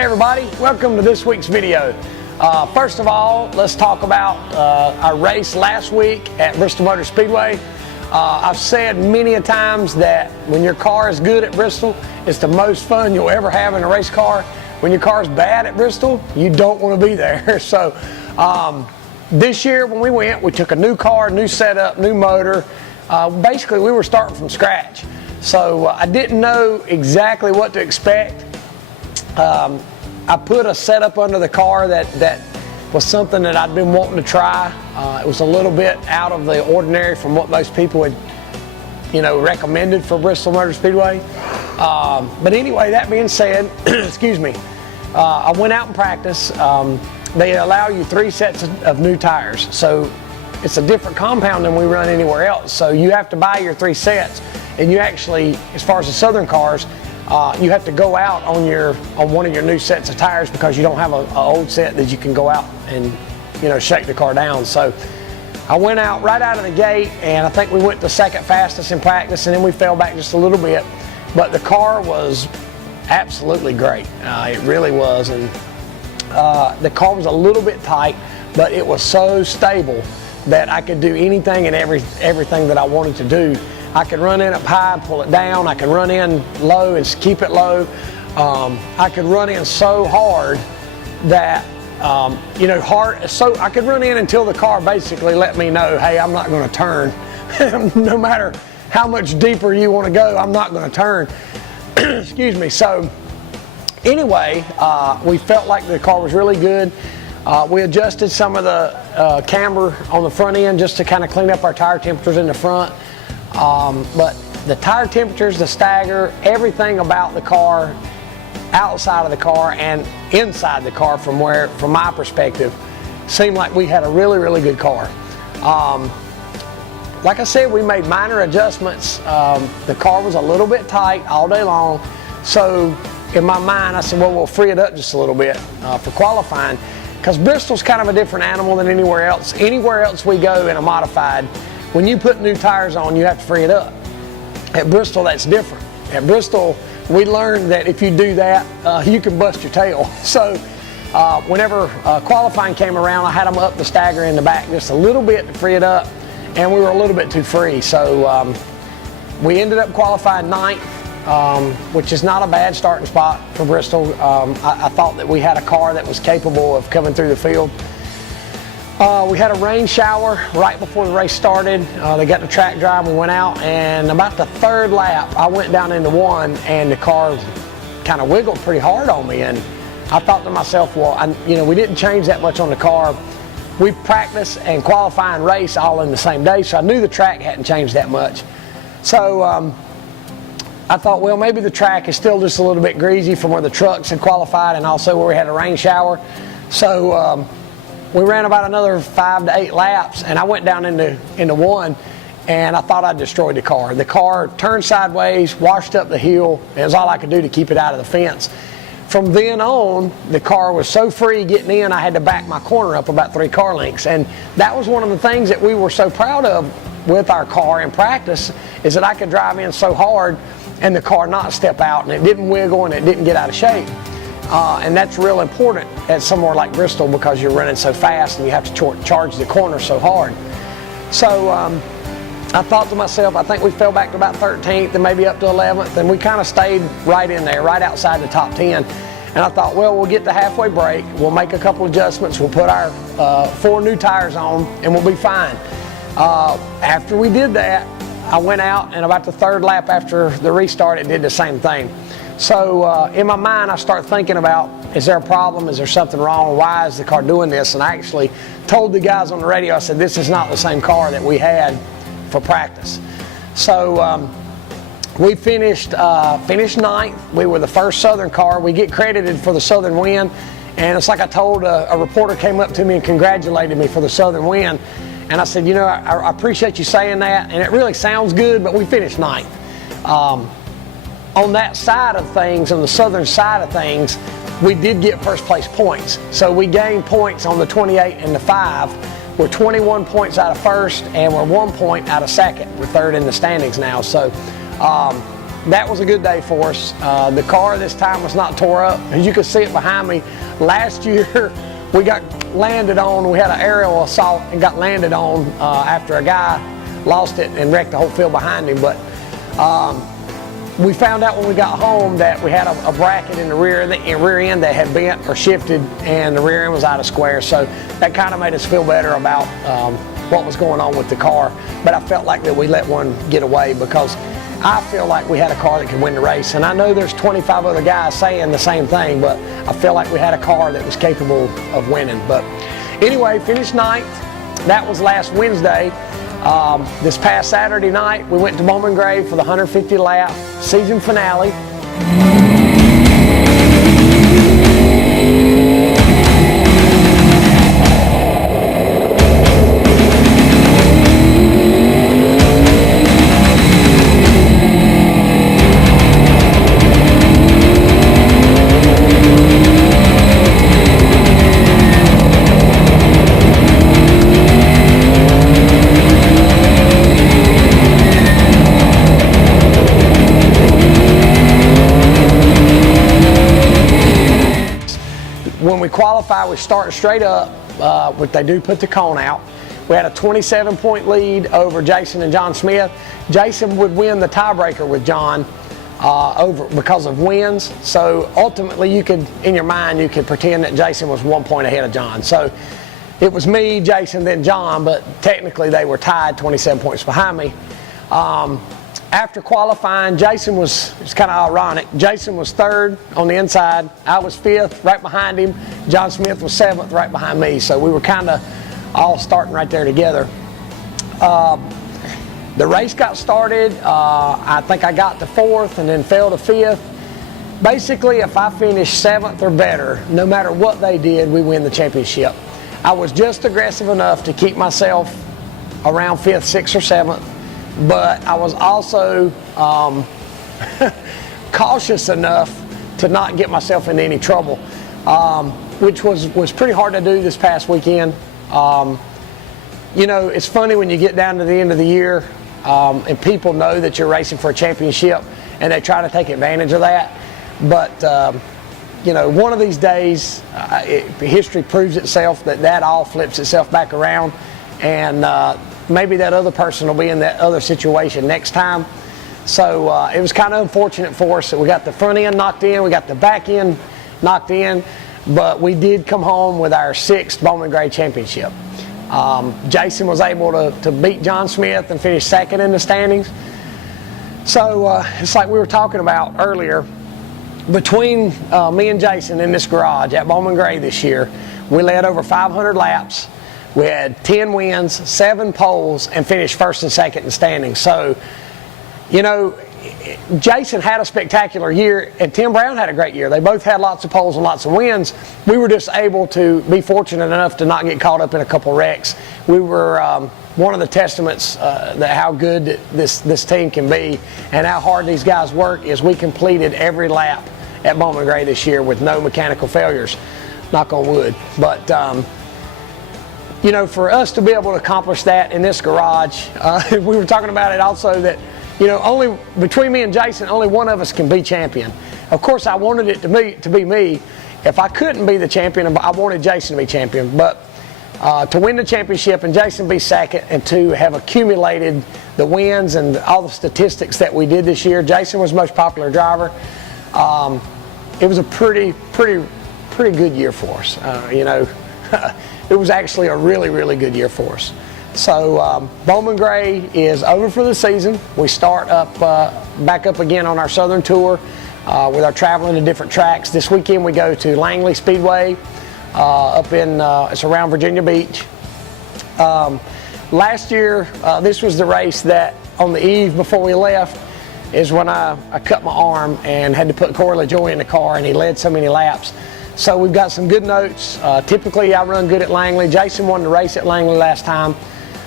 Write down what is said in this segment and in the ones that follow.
Hey everybody, welcome to this week's video. First of all, let's talk about our race last week at Bristol Motor Speedway. I've said many a times that when your car is good at Bristol, it's the most fun you'll ever have in a race car. When your car is bad at Bristol, you don't want to be there. So this year when we went, we took a new car, new setup, new motor. Basically we were starting from scratch. So I didn't know exactly what to expect. I put a setup under the car that was something that I'd been wanting to try. It was a little bit out of the ordinary from what most people had, recommended for Bristol Motor Speedway. But anyway, that being said, excuse me, I went out and practiced. They allow you 3 sets of new tires. So it's a different compound than we run anywhere else. So you have to buy your 3 sets. And you actually, as far as the Southern cars, you have to go out on one of your new sets of tires because you don't have an old set that you can go out and shake the car down. So I went out right out of the gate, and I think we went the second fastest in practice, and then we fell back just a little bit. But the car was absolutely great. It really was, and the car was a little bit tight, but it was so stable that I could do anything and everything that I wanted to do. I could run in up high and pull it down. I could run in low and keep it low. I could run in so hard that, so I could run in until the car basically let me know, hey, I'm not going to turn. No matter how much deeper you want to go, I'm not going to turn. Excuse me. So anyway, we felt like the car was really good. We adjusted some of the camber on the front end just to kind of clean up our tire temperatures in the front. But the tire temperatures, the stagger, everything about the car, outside of the car and inside the car from my perspective, seemed like we had a really, really good car. Like I said, we made minor adjustments. The car was a little bit tight all day long. So in my mind, I said, well, we'll free it up just a little bit for qualifying. Because Bristol's kind of a different animal than anywhere else. Anywhere else we go in a modified, when you put new tires on, you have to free it up. At Bristol, that's different. At Bristol, we learned that if you do that, you can bust your tail. So whenever qualifying came around, I had them up the stagger in the back just a little bit to free it up, and we were a little bit too free. So we ended up qualifying 9th, which is not a bad starting spot for Bristol. I thought that we had a car that was capable of coming through the field. We had a rain shower right before the race started. They got the track dry, we went out, and about the 3rd lap, I went down into 1, and the car kind of wiggled pretty hard on me. And I thought to myself, well, we didn't change that much on the car. We practice and qualify and race all in the same day, so I knew the track hadn't changed that much. So I thought, well, maybe the track is still just a little bit greasy from where the trucks had qualified and also where we had a rain shower. So we ran about another 5 to 8 laps, and I went down into 1, and I thought I'd destroyed the car. The car turned sideways, washed up the hill. It was all I could do to keep it out of the fence. From then on, the car was so free getting in, I had to back my corner up about 3 car lengths. And that was one of the things that we were so proud of with our car in practice, is that I could drive in so hard and the car not step out, and it didn't wiggle and it didn't get out of shape. And that's real important at somewhere like Bristol because you're running so fast and you have to charge the corner so hard. So I thought to myself, I think we fell back to about 13th and maybe up to 11th, and we kind of stayed right in there, right outside the top 10. And I thought, well, we'll get the halfway break, we'll make a couple adjustments, we'll put our 4 new tires on, and we'll be fine. After we did that, I went out, and about the 3rd lap after the restart, it did the same thing. So in my mind, I start thinking about, is there a problem? Is there something wrong? Why is the car doing this? And I actually told the guys on the radio, I said, this is not the same car that we had for practice. So we finished 9th. We were the first Southern car. We get credited for the Southern win. And it's like I told a reporter came up to me and congratulated me for the Southern win. And I said, I appreciate you saying that. And it really sounds good, but we finished 9th. On that side of things, on the Southern side of things, we did get first place points. So we gained points on the 28 and the 5. We're 21 points out of first, and we're 1 point out of second. We're 3rd in the standings now. So that was a good day for us. The car this time was not tore up. As you can see it behind me, last year we got landed on. We had an aerial assault and got landed on after a guy lost it and wrecked the whole field behind him. But we found out when we got home that we had a bracket in the rear end that had bent or shifted, and the rear end was out of square. So that kind of made us feel better about what was going on with the car. But I felt like that we let one get away, because I feel like we had a car that could win the race. And I know there's 25 other guys saying the same thing, but I feel like we had a car that was capable of winning. But anyway, finished ninth. That was last Wednesday. This past Saturday night, we went to Bowman for the 150 lap season finale. When we qualify, we start straight up, but they do put the cone out. We had a 27-point lead over Jason and John Smith. Jason would win the tiebreaker with John because of wins. So ultimately, you could, in your mind, you could pretend that Jason was 1 point ahead of John. So it was me, Jason, then John, but technically they were tied 27 points behind me. After qualifying, Jason it's kind of ironic. Jason was third on the inside. I was fifth, right behind him. John Smith was seventh, right behind me. So we were kind of all starting right there together. The race got started. I think I got to fourth and then fell to fifth. Basically, if I finished seventh or better, no matter what they did, we win the championship. I was just aggressive enough to keep myself around fifth, sixth, or seventh. But I was also cautious enough to not get myself into any trouble, which was pretty hard to do this past weekend. You know, it's funny when you get down to the end of the year and people know that you're racing for a championship and they try to take advantage of that. But, you know, one of these days, history proves itself that all flips itself back around, and maybe that other person will be in that other situation next time. So it was kind of unfortunate for us that we got the front end knocked in, we got the back end knocked in, but we did come home with our 6th Bowman Gray championship. Jason was able to beat John Smith and finish second in the standings. So it's like we were talking about earlier, between me and Jason in this garage at Bowman Gray this year, we led over 500 laps. We had 10 wins, 7 poles, and finished first and second in standings. So, you know, Jason had a spectacular year, and Tim Brown had a great year. They both had lots of poles and lots of wins. We were just able to be fortunate enough to not get caught up in a couple wrecks. We were one of the testaments that how good this team can be and how hard these guys work is we completed every lap at Bowman Gray this year with no mechanical failures. Knock on wood. But you know, for us to be able to accomplish that in this garage, we were talking about it also that, you know, only between me and Jason, only one of us can be champion. Of course, I wanted it to be me. If I couldn't be the champion, I wanted Jason to be champion. But to win the championship and Jason be second, and to have accumulated the wins and all the statistics that we did this year, Jason was the most popular driver. It was a pretty good year for us. You know. It was actually a really good year for us. So Bowman Gray is over for the season. We start back up again on our southern tour with our traveling to different tracks. This weekend we go to Langley Speedway up in it's around Virginia Beach. Last year this was the race that on the eve before we left is when I cut my arm and had to put Corey LaJoy in the car, and he led so many laps. So we've got some good notes. Typically I run good at Langley. Jason won the race at Langley last time.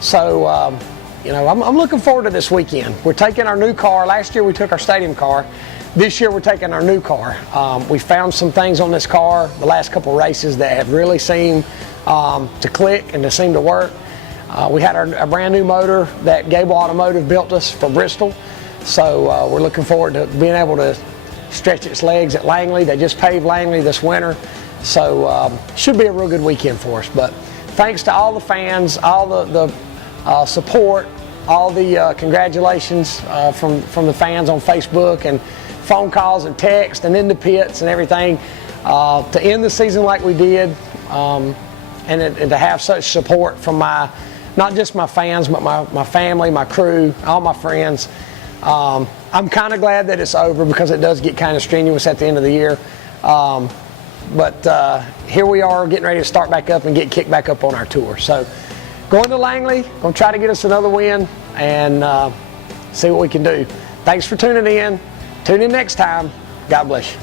So, you know, I'm looking forward to this weekend. We're taking our new car. Last year we took our stadium car. This year we're taking our new car. We found some things on this car the last couple of races that have really seemed to click and to seem to work. We had a brand new motor that Gable Automotive built us for Bristol. So we're looking forward to being able to stretch its legs at Langley. They just paved Langley this winter, so should be a real good weekend for us. But thanks to all the fans, all the support, all the congratulations from the fans on Facebook, and phone calls and text and in the pits and everything, to end the season like we did, and to have such support from not just my fans, but my family, my crew, all my friends. I'm kind of glad that it's over, because it does get kind of strenuous at the end of the year. But here we are, getting ready to start back up and get kicked back up on our tour. So going to Langley, going to try to get us another win and see what we can do. Thanks for tuning in. Tune in next time. God bless you.